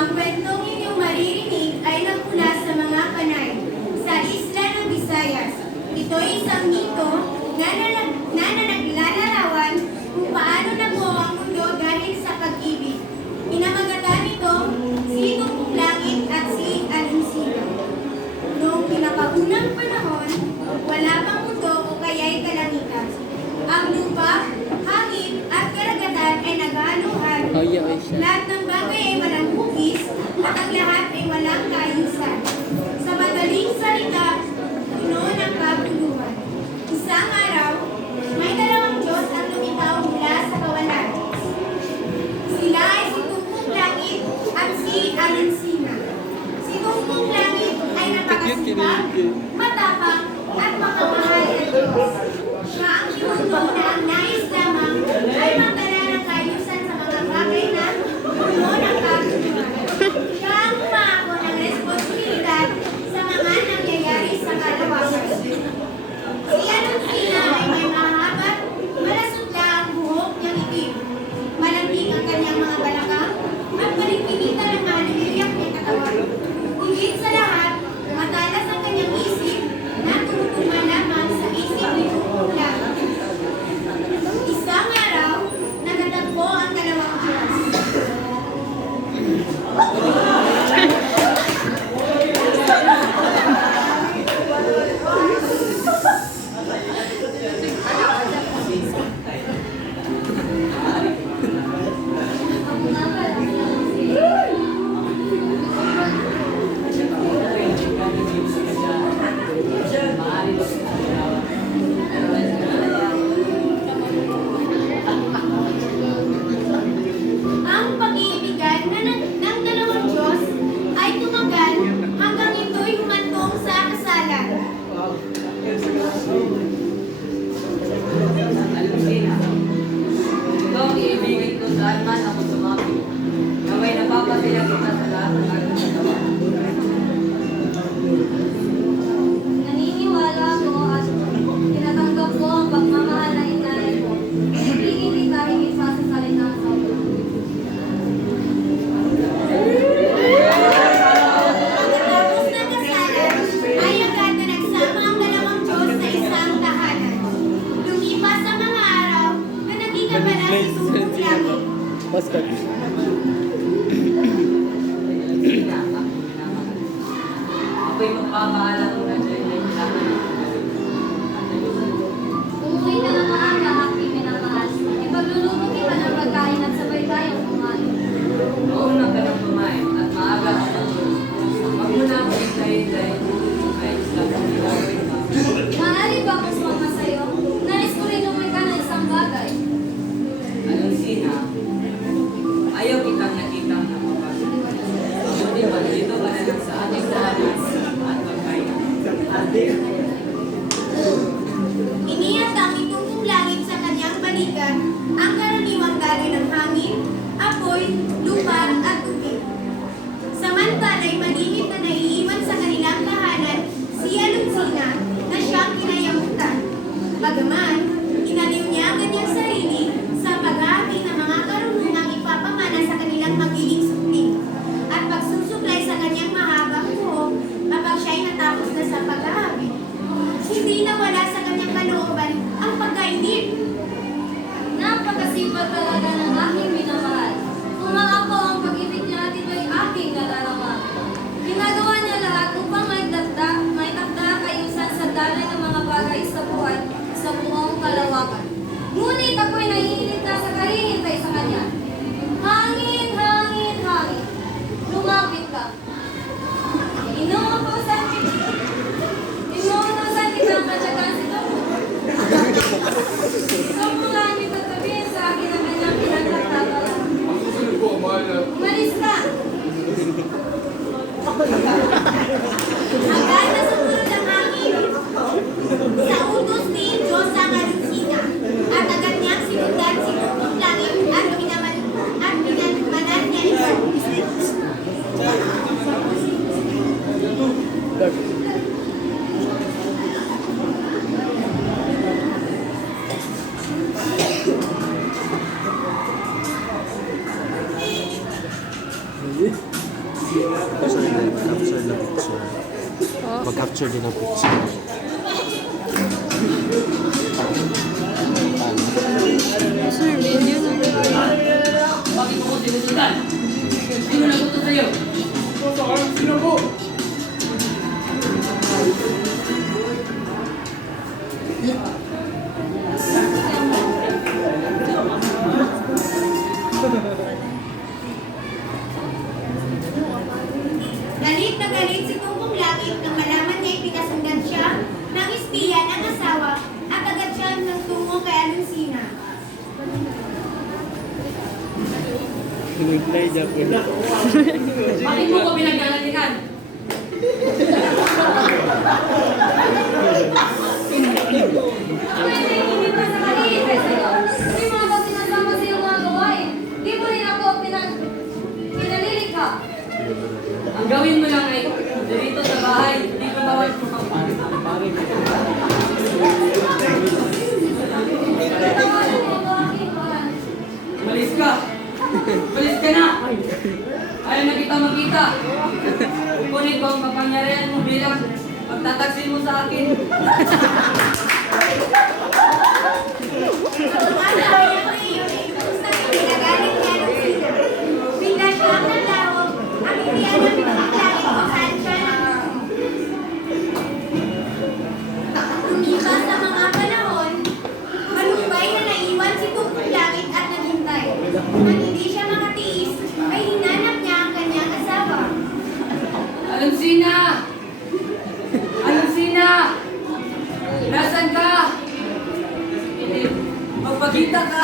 Ang kwentong inyong maririnig ay nagmula sa mga panay sa isla ng Visayas. Ito ay isang mito na naglalarawan kung paano nabuo ang mundo dahil sa pag-ibig. Pinamagatan nito si Tungkong Langit at si Alinsina. Noong pinakaunang panahon, wala pang mundo o kaya'y kalangitan. Ang lupa, hangin at karagatan ay naghahaluhan. Lahat ng bagay ay walang hugis at ang lahat ay walang kaayusan. Sa madaling salita, puno ng kaguluhan. Isang araw, may dalawang Diyos ang lumitaw mula sa kawalan. Sila ay si Tungkong Langit at si Alinsina. Si Tungkong Langit ay napakasipag, matapang at makamahal na Diyos. Siya ang pinuno na ang nais lamang ay magdala ng kaayusan sa mga bagay na puno ng kaguluhan. Siya ang pumako ng responsibilidad sa mga nangyayari sa kalawakan. Si Alinsina ay may mahabat, malasutla ang buhok niyang itim. Malamig ang kanyang mga balakang at maligpinitan ang mga niliyak niyang katawan. Higit sa lahat, matalas ang kanyang isip na tumutuman lamang sa isip ni Tungkong Langit. Isang araw, nagatagpo ang dalawang Diyos. Ang pag-iibigan ng dalawang Diyos ay tumagal hanggang ito'y humantong sa kasalan. Alinsina, ito ang iibigin ko saan man ako sumabi. Naway napapasaya kita sa lahat ng aking nagawa. Naniniwala ako at tinatanggap ko ang pagmamahal na inaay ko. Ibigin kita higit pa sa salitang sa Pagkatapos ng kasalan, ay agad na nagsama ang dalawang Diyos sa isang tahanan. Lumipas ang mga araw na naging kabala si Tungkong Langit. Alinsina, aking minamahal. Ako'y magpapaalam ko na dyan ay kailangan ng umuwi ka ng maaga, aking minamahal. Ipagluluto kita ng pagkain at sabay tayong kumain. Mauna ka ng kumain at maaga ka matulog. Magmuna ako hintayin dahil ay isang ginagawin ka. Maaari ba akong sumama sa'yo? Nais ko rin umuwi ka ng isang bagay. Alinsina, ayaw kitang nakitang napapagod. Mabuti pa, dito ka na lang sa ating tahanan at pagkain. Iniatang ni Tungkong Langit sa kanyang balikan ang karaniwang daloy ng hangin, apoy, lupa at tubig. Samantala'y malimit na naiiwan sa kanilang tahanan si Alinsina na siyang kinayamutan. Bagaman, inaliw niya ang kanyang sarili sa pag-aapi ng mga karunungang ipapamana sa kanilang magiging supling at pagsusuklay sa kanyang mahabang buhok kapag siya'y natapos na sa pag-aapi. Hindi nawala sa kanyang kalooban ang pagkainip. Napakasipag talaga ng aking minamahal. Kung ako ang pag-ibig niya at ito'y aking nalarawan. Ginagawa niya lahat upang may takda kaayusan sa dalay ng mga bagay sa buhay sa buong kalawakan. Ngunit ako'y naiinita sa kahihintay sa kanya. Hangin, hangin, hangin. Lumapit ka. Inuutosan kita ang matyagan si Tungkong. Ikaw mo langit at sabihin sa akin ang kanyang mag-capture din ng picture. Sir, video na. Bakit mo ko sinusundan? Sino nagutos sa'yo? Sino po? Galit na galit si Tungkong Langit nang malaman niya ipinasundan siya ng espiya ng asawa at agad siya ng tungo kay Aluncina. Bakit mo ko pinaglalatikan? Abay, hindi pa sa kanila sa'yo. Hindi mo ako sinasama sa iyong mga gawain. Di mo rin ako pinalilikha. Ang gawin mo lang ay dito sa bahay, hindi ko bawal mo Tawagan mo ako aking mahal. Malis ka! Malis ka na! Ayaw na kita makita! Kukunin ko ang kapangyarihan mo bilang pagtataksin mo sa akin. Ang asawa niya kay iyon ay sa pinagalit ni Aluncina. Bigla siyang nalawag ang hindi alam ng langit kung saan siya lumipas sa mga panahon, malupay na naiwan si Tungkong Langit at naghintay. Nang hindi siya makatiis, ay hinanap niya ang kanyang asawa. Aluncina! Aluncina! Nasaan ka? Magpakita ka!